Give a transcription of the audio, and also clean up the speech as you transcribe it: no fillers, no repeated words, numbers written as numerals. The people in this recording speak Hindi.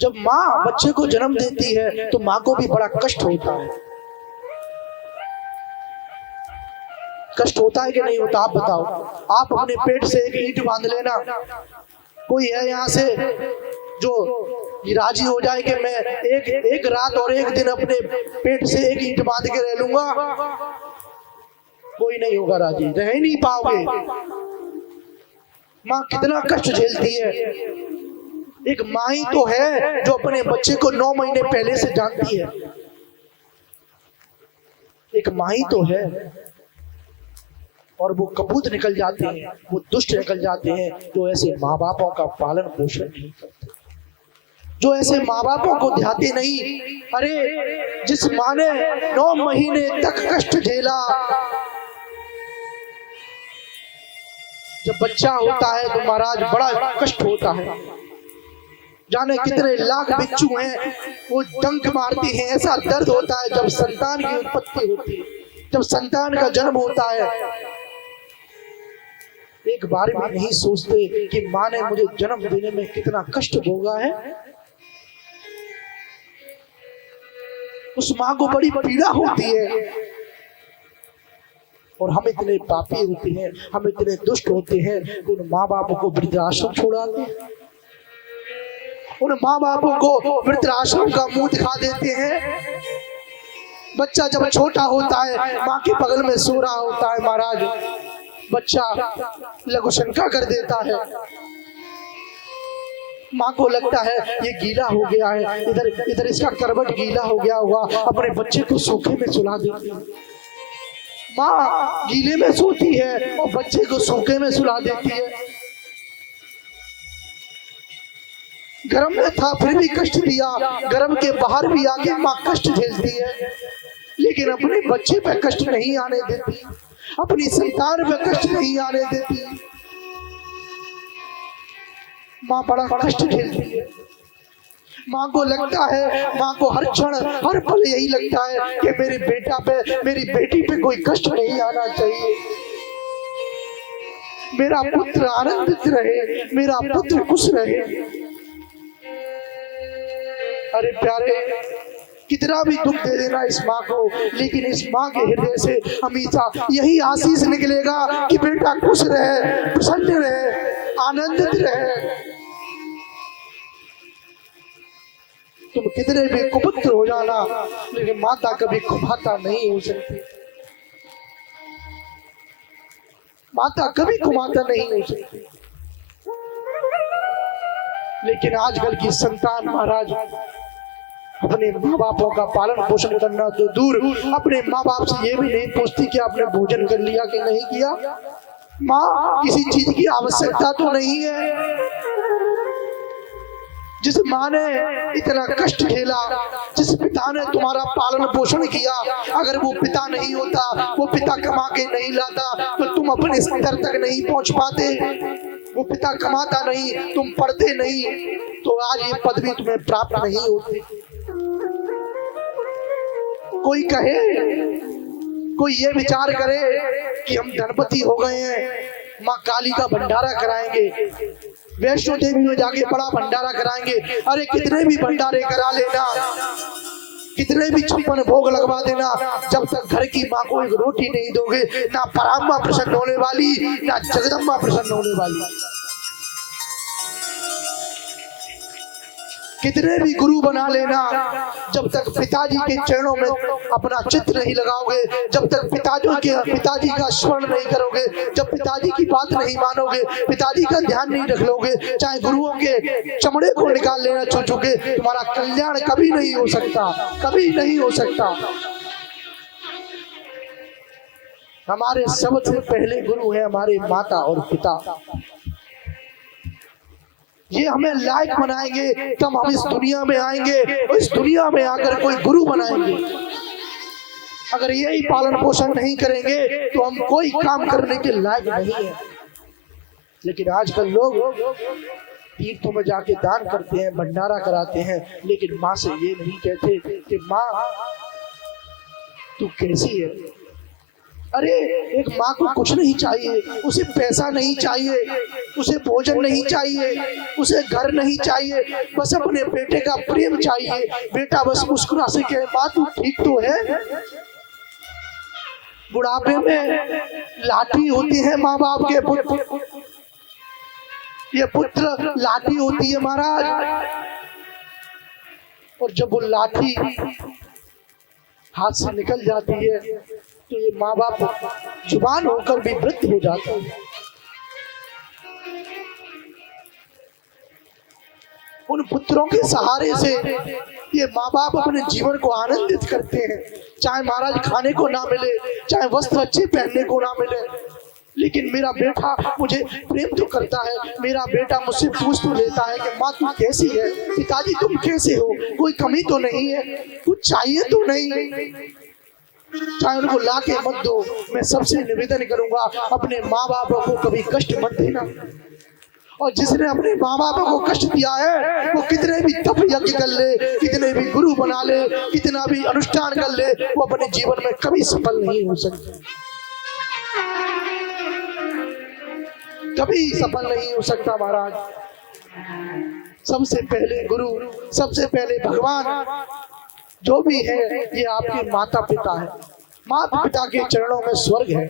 जब माँ बच्चे को जन्म देती है तो माँ को भी बड़ा कष्ट होता है। कष्ट होता है कि नहीं होता? आप बताओ। आप अपने पेट से एक ईंट बांध लेना, कोई है यहाँ से जो राजी हो जाए कि मैं एक रात और एक दिन अपने पेट से एक ईंट बांध के रह लूंगा? कोई नहीं होगा राजी, रह ही नहीं पाओगे। माँ कितना कष्ट झेलती है। एक माँ ही तो है जो अपने बच्चे को 9 महीने पहले से जानती है। एक माँ ही तो है। और वो कपूत निकल जाते हैं, वो दुष्ट निकल जाते हैं जो ऐसे माँ बापों का पालन पोषण नहीं करते, जो ऐसे माँ बापों को ध्याते नहीं। अरे जिस माँ ने 9 महीने तक कष्ट झेला, जब बच्चा होता है तो महाराज बड़ा कष्ट होता है। जाने कितने लाख बिच्छू हैं, वो डंक मारती हैं। ऐसा दर्द होता है जब संतान की उत्पत्ति होती है, जब संतान का जन्म होता है। एक बार भी नहीं सोचते कि माँ ने मुझे जन्म देने में कितना कष्ट भोगा है। उस माँ को बड़ी पीड़ा होती है। और हम इतने पापी होते हैं, हम इतने दुष्ट होते हैं, उन माँ बापों को वृद्धाश्रम छोड़ाते हैं, उन माँ बापों को वृद्धाश्रम का मुंह दिखा देते हैं। बच्चा जब छोटा होता है, माँ के बगल में सो रहा होता है, महाराज बच्चा लघु शंका कर देता है। माँ को लगता है ये गीला हो गया है, इधर इसका करवट गीला हो गया होगा, अपने बच्चे को सूखे में सुला देती है। माँ गीले में सोती है और बच्चे को सूखे में सुला देती है। गर्म में था फिर भी कष्ट दिया, गर्म के बाहर भी आके माँ कष्ट झेलती है, लेकिन अपने बच्चे पे कष्ट नहीं आने देती, अपनी संतान पे कष्ट नहीं आने देती। माँ बड़ा कष्ट झेलती है। माँ को लगता है, माँ को हर क्षण हर पल यही लगता है कि मेरे बेटा पे, मेरी बेटी पे कोई कष्ट नहीं आना चाहिए, मेरा पुत्र आनंदित रहे, मेरा पुत्र खुश रहे। अरे प्यारे, कितना भी दुख दे देना इस माँ को, लेकिन इस माँ के हृदय से हमेशा यही आशीष निकलेगा कि बेटा खुश रहे, प्रसन्न रहे, आनंदित रहे। तुम कितने भी कुपुत्र हो जाना, लेकिन माता कभी कुमाता नहीं हो सकती। माता कभी कुमाता नहीं हो सकती। लेकिन आजकल की संतान महाराज अपने माँ बापों का पालन पोषण करना तो दूर, अपने माँ बाप से ये भी नहीं पूछती कि आपने भोजन कर लिया कि नहीं किया। माँ किसी चीज की आवश्यकता तो नहीं है। जिस माँ ने इतना कष्ट झेला, जिस पिता ने तुम्हारा पालन पोषण किया, अगर वो पिता नहीं होता, वो पिता कमा के नहीं लाता, तो तुम अपने स्तर तक नहीं पहुंच पाते। वो पिता कमाता नहीं, तुम पढ़ते नहीं, तो आज ये पदवी तुम्हें प्राप्त नहीं होती। कोई कहे, कोई ये विचार करे कि हम धनपति हो गए हैं, माँ काली का भंडारा कराएंगे, वैष्णो देवी में जाके बड़ा भंडारा कराएंगे। अरे कितने भी भंडारे करा लेना, कितने भी 56 भोग लगवा देना, जब तक घर की माँ को एक रोटी नहीं दोगे, ना पराम्मा प्रसन्न होने वाली, ना जगदम्बा प्रसन्न होने वाली। कितने भी गुरु बना लेना, जब तक पिताजी के चरणों में अपना चित्त नहीं लगाओगे, जब तक पिताजी का स्मरण नहीं करोगे, जब पिताजी की बात नहीं मानोगे, पिताजी का ध्यान नहीं रख लोगे, चाहे गुरुओं के चमड़े को निकाल लेना सोचोगे, तुम्हारा कल्याण कभी नहीं हो सकता, कभी नहीं हो सकता। हमारे सबसे पहले गुरु है हमारे माता और पिता। ये हमें लायक बनाएंगे तब हम इस दुनिया में आएंगे, और इस दुनिया में आकर कोई गुरु बनाएंगे। अगर यही पालन पोषण नहीं करेंगे तो हम कोई काम करने के लायक नहीं है। लेकिन आजकल लोग तीर्थों में जाके दान करते हैं, भंडारा कराते हैं, लेकिन माँ से ये नहीं कहते कि माँ तू कैसी है, अरे एक माँ को कुछ नहीं चाहिए, उसे पैसा नहीं चाहिए, उसे भोजन नहीं चाहिए, उसे घर नहीं चाहिए, बस अपने बेटे का प्रेम चाहिए। बेटा बस मुस्कुरा से कहे माँ तू ठीक तो है। बुढ़ापे में लाठी होती है माँ बाप के पुत्र, ये पुत्र लाठी होती है महाराज। और जब वो लाठी हाथ से निकल जाती है तो ये माँ बाप जुबान होकर भी वृद्ध हो जाते हैं। उन पुत्रों के सहारे से ये माँ बाप अपने जीवन को आनंदित करते हैं। चाहे महाराज खाने को ना मिले, चाहे वस्त्र अच्छे पहनने को ना मिले, लेकिन मेरा बेटा मुझे प्रेम तो करता है, मेरा बेटा मुझसे पूछ तो लेता है कि माँ तू कैसी है, पिताजी तुम कैसे हो, कोई कमी तो नहीं है, कुछ चाहिए तो नहीं। चाहे उनको ला के मत दो, मैं सबसे निवेदन करूंगा अपने माँ बाप को कभी कष्ट मत देना। और जिसने अपने माँ बाप को कष्ट दिया है वो कितने भी तप यज्ञ कर ले, कितने भी गुरु बना ले, कितना भी अनुष्ठान कर ले, वो अपने जीवन में कभी सफल नहीं हो सकता, कभी सफल नहीं हो सकता महाराज। सबसे पहले गुरु, सबसे पहले भगवान जो भी है ये आपके माता पिता है। माता पिता के चरणों में स्वर्ग है।